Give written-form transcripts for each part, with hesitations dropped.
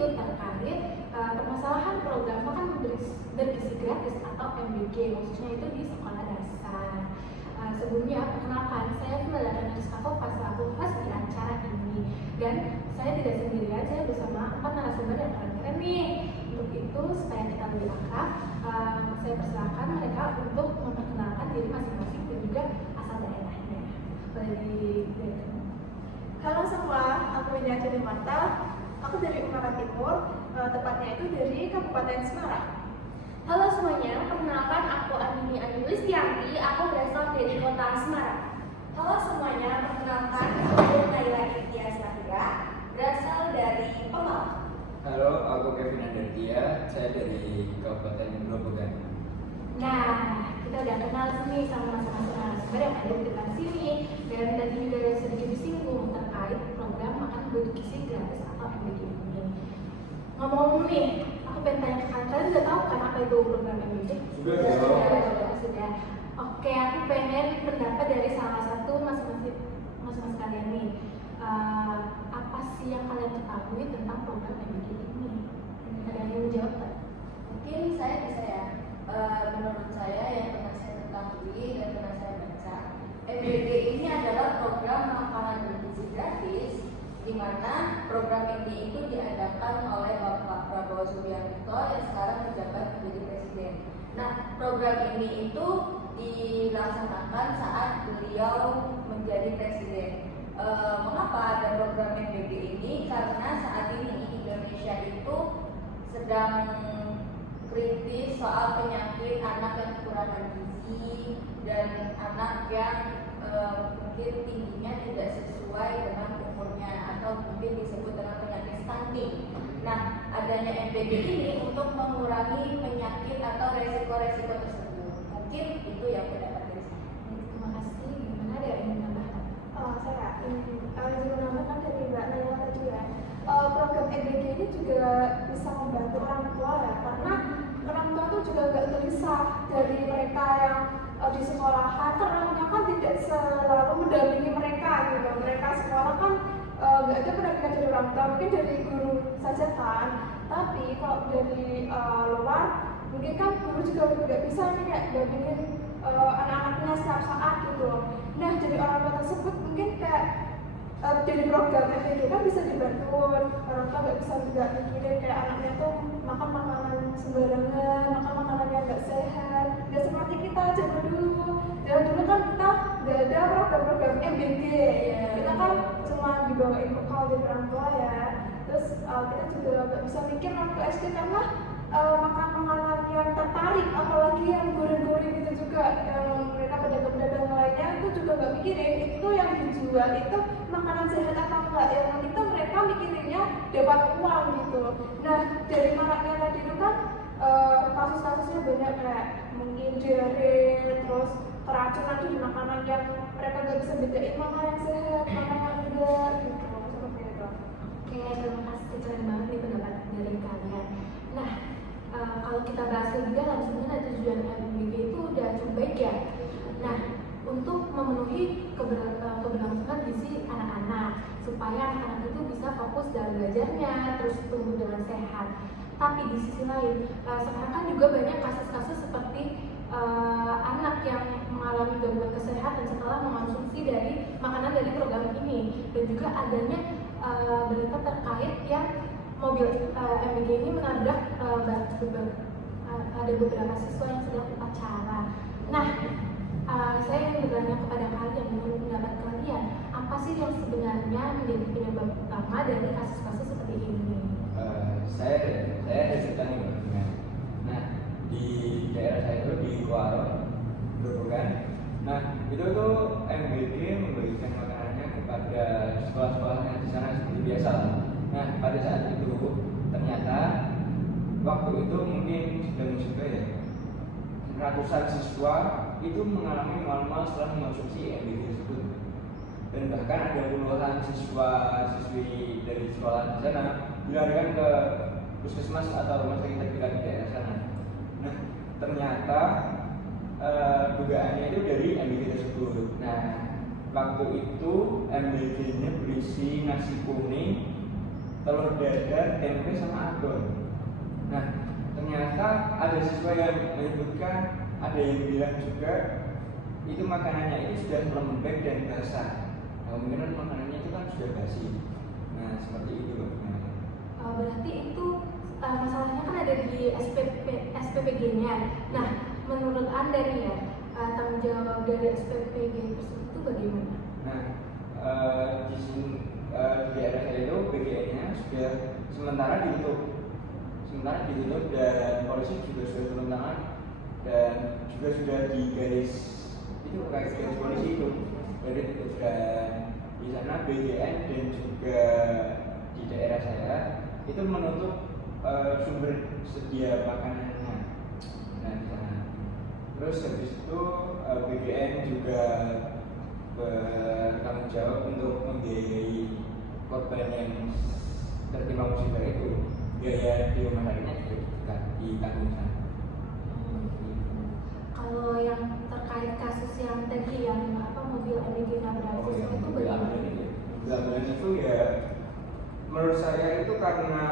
itu terkait permasalahan program makan bergizi gratis atau MBG, khususnya itu di sekolah dasar. Sebelumnya, perkenalkan, saya Melda Rizka selaku host di acara ini. Dan saya tidak sendirian, saya bersama 4 narasumber yang keren-keren nih. Untuk itu, supaya kita lebih akrab, saya persilakan mereka untuk memperkenalkan diri masing-masing dan juga asal daerahnya. Halo semua, aku Winda Jati Marta. Aku dari Ungaran Timur, tepatnya itu dari Kabupaten Semarang. Halo semuanya, perkenalkan aku Andini Listianti, aku berasal dari kota Semarang. Halo semuanya, perkenalkan aku Naila Intia Satria, berasal dari Pemalang. Halo, aku Kevin Andartia, saya dari Kabupaten Grobogan. Nah, kita udah kenal nih sama masing-masing narasumber yang ada di depan sini. Dan tadi juga sedikit disinggung terkait program makan bergizi gratis atau MBG ini. Ngomong nih, aku pengen tanya ke kalian udah tahu kan apa itu program MBG? Sudah. Oke, aku pengen pendapat dari salah satu masing-masing kalian nih. Apa sih yang kalian ketahui tentang program MBG ini? Ada yang mau jawab tak? Mungkin saya bisa ya. Menurut saya yang pernah saya ketahui dan pernah saya baca, MBG ini adalah program makanan bergizi gratis, di mana program ini itu diadakan oleh Bapak Prabowo Subianto yang sekarang menjabat menjadi presiden. Nah, program ini itu dilaksanakan saat beliau menjadi presiden. Mengapa ada program MBG ini? Karena saat ini Indonesia itu sedang kritis soal penyakit anak yang kekurangan gizi dan anak yang mungkin tingginya tidak sesuai dengan umurnya atau mungkin disebut dengan penyakit stunting. Nah, adanya MBG ini untuk mengurangi penyakit atau resiko-resiko tersebut. Mungkin itu yang pendapat dari saya. Terima kasih. Gimana ada yang menambahkan? Saya juga menambahkan dari Mbak Naila tadi ya. Program MBG ini juga bisa membantu orang tua ya, karena orang tua itu juga nggak gelisah dari mereka yang di sekolahan, karena mereka kan tidak selalu mendampingi mereka gitu. Mereka sekolah kan nggak ada pendampingan dari orang tua, mungkin dari guru saja kan. Tapi kalau dari luar, mungkin kan guru juga nggak bisa nih kayak dampingin anak-anaknya setiap saat gitu. Nah, dari orang tua tersebut mungkin kayak dari program MBG kan bisa dibantu orang tua nggak mikirin kayak anaknya tuh makan makanan sembarangan, makan makanan yang nggak sehat, nggak seperti kita zaman dulu. Zaman dulu kan kita nggak ada program MBG, kita kan cuma dibawain bekal dari orang tua ya. Terus kita juga nggak bisa mikir waktu SD karena makan makanan yang tertarik, apalagi yang goreng-goreng gitu juga, yang mereka pedagang-pedagang lainnya itu juga nggak mikirin itu yang dijual itu makanan sehat apa enggak, yang penting itu mereka mikirinnya dapat uang gitu. Nah, dari maraknya tadi itu kan kasus-kasusnya banyak kayak mungkin diare, terus keracunan di makanan yang mereka nggak bisa bedain mana yang sehat, mana yang enggak gitu, seperti itu. Oke, terima kasih, keren banget nih pendapat dari kalian. Nah, kalau kita bahas lebih dalam, sebenarnya tujuan MBG itu udah cukup baik ya. Nah, untuk memenuhi keberlangsungan gizi anak-anak, supaya anak-anak itu bisa fokus dalam belajarnya, terus tumbuh dengan sehat. Tapi di sisi lain, sekarang kan juga banyak kasus-kasus seperti anak yang mengalami gangguan kesehatan setelah mengonsumsi dari makanan dari program ini, dan juga adanya berita terkait yang mobil MBG ini menabrak ada beberapa siswa yang sedang upacara. Nah, saya ingin bertanya kepada kalian, menurut pendapat kalian, apa sih yang sebenarnya menjadi penyebab utama dari kasus-kasus seperti ini? Saya ada cerita nih Mbak. Nah, di daerah saya itu di Kuaro, Grobogan. Nah, itu tuh MBG memberikan makanannya kepada sekolah-sekolah yang di sana seperti biasa. Nah, pada saat itu ternyata waktu itu mungkin sedang musibah ya, ratusan siswa itu mengalami mual-mual setelah mengonsumsi MBG tersebut. Dan bahkan ada puluhan siswa-siswi dari sekolah di sana dilarikan ke puskesmas atau rumah sakit terdekat di daerah sana. Nah, ternyata dugaannya itu dari MBG tersebut. Nah, waktu itu MBG-nya berisi nasi kuning telur dadar, tempe sama abon. Nah, ternyata ada siswa yang menyebutkan, ada yang bilang juga itu makanannya itu sudah lembek dan basah. Nah, kemungkinan makanannya itu kan sudah basi. Nah, seperti itu. Berarti itu masalahnya kan ada di SPPG-nya. Nah, menurut Anda nih ya, tanggung jawab dari SPPG tersebut itu bagaimana? Nah, di sini di daerah saya itu BGN-nya sudah sementara ditutup dan polisi juga sudah turun tangan dan juga sudah di garis itu garis polisi itu dari tutup, dan di sana BGN dan juga di daerah saya itu menutup sumber sedia makanannya. Nah, di sana. Terus habis itu BGN juga bertanggung jawab untuk membiayai korban yang tertimpa musibah itu. Biaya di rumah sakitnya juga ditanggung sana. Kalau yang terkait kasus yang tadi yang mobil MBG nabrak Oh, yang itu mobil ambulan itu ya menurut saya itu karena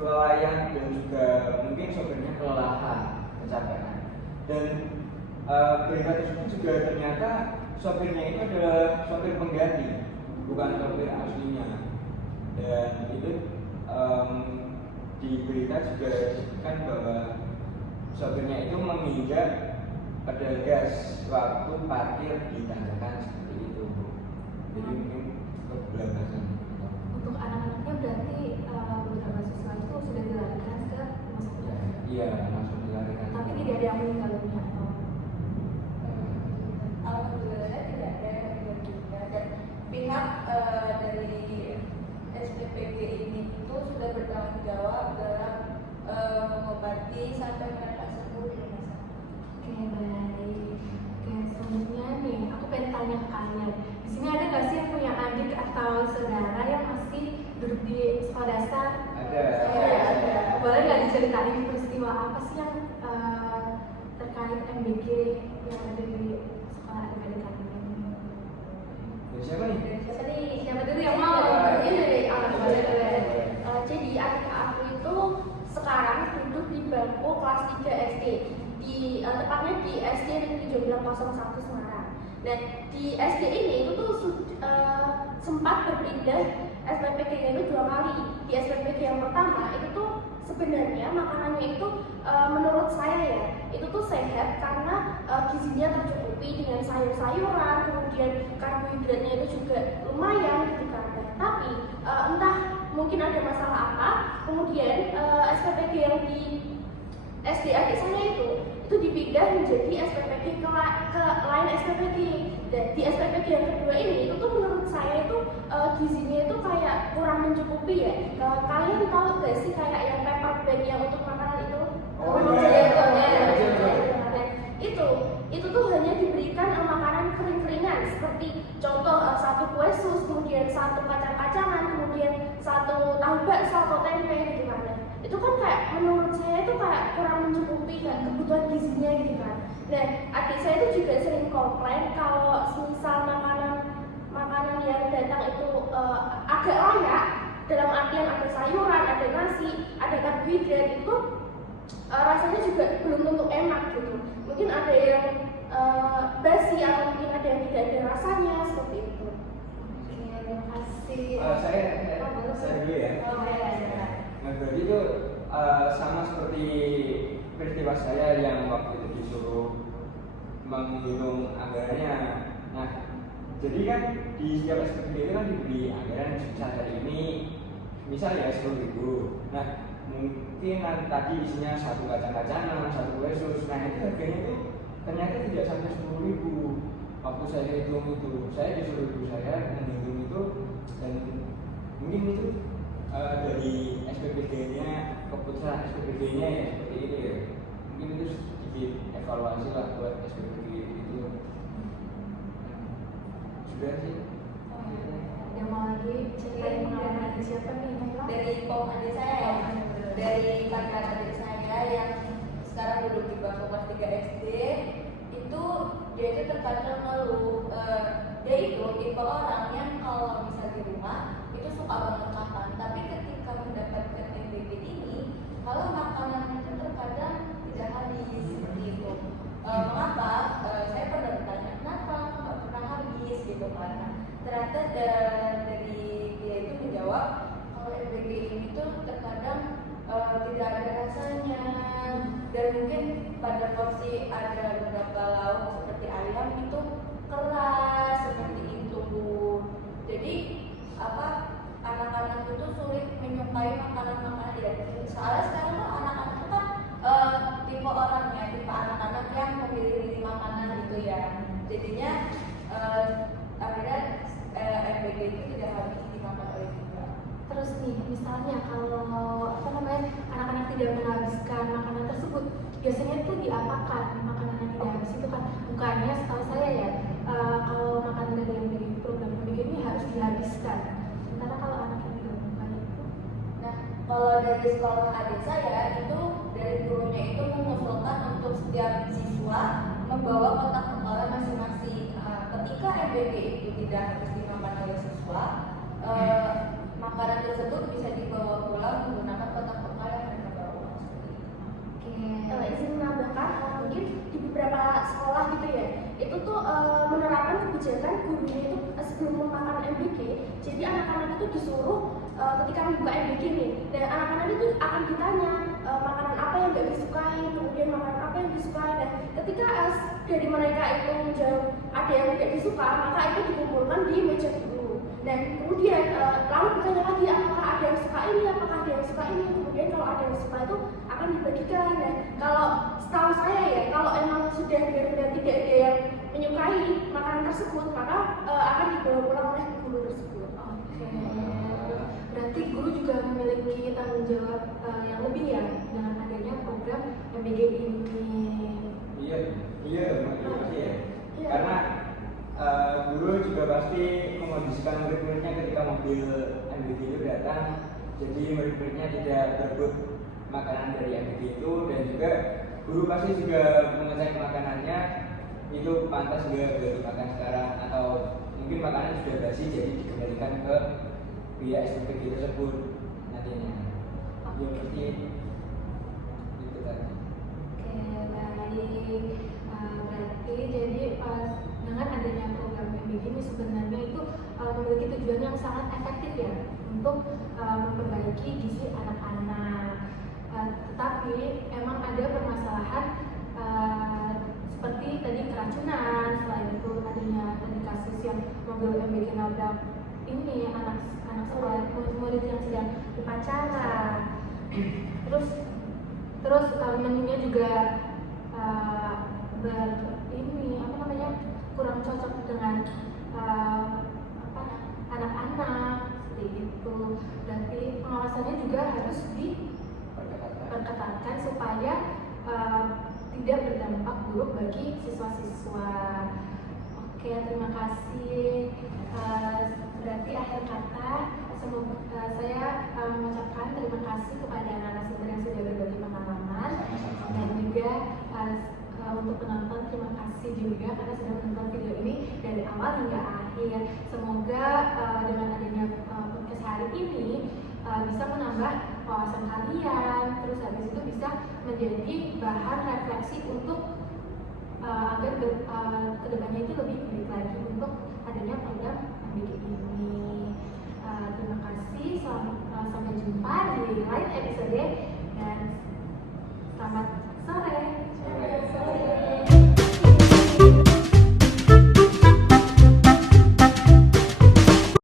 kelalaian dan juga mungkin sopirnya kelelahan, kecapean. Dan berita tersebut juga ternyata sopirnya itu adalah sopir pengganti, bukan sopir aslinya. Dan itu di berita juga disebutkan bahwa sopirnya itu menginjak pedal gas waktu parkir di tanjakan seperti itu. Jadi mungkin kebablasan. Untuk anak-anaknya berarti beberapa siswa itu sudah dilarikan ke rumah sakit. Iya, langsung dilarikan. Tapi tidak ada yang meninggal dunia atau Alhamdulillah tidak ada yang meninggal dan pihak dari SPPG ini itu sudah bertanggung jawab dalam mengobati sampai mereka sembuh di rumah sakit. Oke, baik. Oke, selanjutnya nih, aku pengen tanya ke kalian. Di sini ada nggak sih yang punya adik atau saudara yang masih duduk di sekolah dasar? Ada. Ada. Boleh nggak diceritain peristiwa apa sih yang terkait MBG yang ada di sekolah adik-adik kalian? Dari siapa nih? Siapa dulu yang mau? Ini dari Boleh. Jadi adik aku itu sekarang duduk di bangku kelas 3 SD di tepatnya di SD Negeri Jomblang 01 Semarang. Dan di SD ini itu tuh sempat berpindah SPPG-nya itu 2 kali. Di SPPG yang pertama itu tuh sebenarnya makanannya itu menurut saya ya itu tuh sehat karena gizinya tercukupi dengan sayur-sayuran, kemudian karbohidratnya itu juga lumayan gitu kan. Tapi entah mungkin ada masalah apa, kemudian SPPG yang di SD adik saya itu dipindah menjadi SPPG ke lain SPPG. Dan di SPPG yang kedua ini itu tuh menurut saya itu gizinya itu kayak kurang mencukupi ya. Kalian tahu gak sih kayak yang paper bag yang untuk makanan itu? Oh, iya. Itu tuh hanya diberikan makanan kering-keringan seperti contoh satu kue sus, kemudian satu kacang-kacangan, kemudian satu tahu bakso atau tempe gitu kan. Itu kan kayak menurut saya itu kayak kurang mencukupi kan kebutuhan gizinya gitu kan. Dan adik saya itu juga sering komplain kalau misal makanan yang datang itu agak layak, dalam artian ada sayuran, ada nasi, ada karbohidrat, itu rasanya juga belum tentu enak gitu. Mungkin ada yang basi atau mungkin ada yang tidak ada rasanya seperti itu. Oke, terima kasih. Saya dulu ya. Nah, berarti itu sama seperti peristiwa saya yang waktu itu disuruh menghitung anggarannya. Nah, jadi kan di setiap SPP itu kan diberi anggaran sebesar hari ini, misal ya 10.000. Nah, mungkin tadi isinya satu kacang-kacangan, satu kue sus. Nah, itu harganya itu ternyata tidak sampai 10.000. Waktu saya hitung itu, saya disuruh ibu saya menghitung itu, dan mungkin itu dari SPPG-nya, keputusan SPPG-nya ya seperti itu ya. Mungkin itu sedikit evaluasi lah buat SPPG itu. Sudah sih. Yang mau lagi ceritain pengalaman dari siapa nih? Dari pom adik saya ya, dari kakak adik saya yang sekarang duduk di bangku kelas 3 SD itu dia itu terkadang ngeluh dia itu tipe orang yang kalau misal di rumah itu suka banget makan, tapi ketika pada porsi ada beberapa lauk seperti ayam itu keras seperti itu. Jadi anak-anak itu sulit menyukai makanan-makanan daging. Soalnya sekarang tuh anak-anak itu kan tipe orangnya, tipe anak-anak yang memilih-milih makanan gitu ya. Jadinya akhirnya MBG itu tidak habis dimakan oleh kita. Terus nih, misalnya kalau anak-anak tidak menghabiskan makanan tersebut, biasanya itu diapakan makanan yang tidak habis itu kan? Bukannya setahu saya ya, kalau makanan dari MBG program MBG ini harus dihabiskan. Sementara kalau anak yang tidak bukan itu. Nah, kalau dari sekolah adik saya itu dari gurunya itu mengusulkan untuk setiap siswa membawa kotak bekalnya masing-masing. Ketika MBG itu tidak habis dimakan oleh siswa, makanan tersebut bisa dibawa pulang menggunakan kotak bekal yang mereka bawa. Izin menambahkan, mungkin di beberapa sekolah gitu ya, itu tuh menerapkan kebijakan gurunya itu sebelum makan MBG, jadi anak-anak itu disuruh ketika membuka MBG nih, dan anak-anak itu akan ditanya makanan apa yang nggak disukai, kemudian makanan apa yang disukai, dan ketika dari mereka itu menjawab ada yang tidak disuka, maka itu dikumpulkan di meja guru. Dan kemudian lalu bertanya lagi apakah ada yang suka ini, apakah ada yang suka ini, kemudian kalau ada yang suka itu akan dibagikan. Dan kalau setahu saya ya, kalau emang sudah benar-benar tidak ada yang menyukai makanan tersebut, maka akan dibawa pulang oleh guru tersebut. Berarti guru juga memiliki tanggung jawab yang lebih ya dengan adanya program MBG ini. Iya, karena guru juga pasti mengondisikan murid-muridnya ketika mobil MBG itu datang, jadi murid-muridnya tidak berebut makanan dari MBG itu, dan juga guru pasti juga mengecek makanannya itu pantas juga boleh dimakan sekarang, atau mungkin makanan sudah basi jadi dikembalikan ke pihak SPG tersebut nantinya. Ya seperti itu tadi. Oke, baik. Berarti jadi dengan adanya program MBG ini sebenarnya itu memiliki tujuan yang sangat efektif ya untuk memperbaiki gizi anak-anak. Tetapi emang ada permasalahan seperti tadi keracunan, selain itu adanya tadi kasus yang mobil MBG nabrak ini anak sekolah murid yang sedang upacara. Terus menunya juga kurang cocok dengan anak-anak seperti itu. Berarti pengawasannya juga harus diperketatkan supaya tidak berdampak buruk bagi siswa-siswa. Oke, terima kasih. Berarti akhir kata saya mengucapkan terima kasih kepada narasumber yang sudah berbagi pengalaman, dan juga untuk penonton terima kasih juga karena sudah menonton video ini dari awal hingga akhir. Semoga dengan adanya podcast hari ini bisa menambah wawasan kalian, terus habis itu bisa menjadi bahan refleksi untuk agar kedepannya itu lebih baik lagi untuk adanya program MBG ini. Terima kasih, sampai jumpa di lain episode dan selamat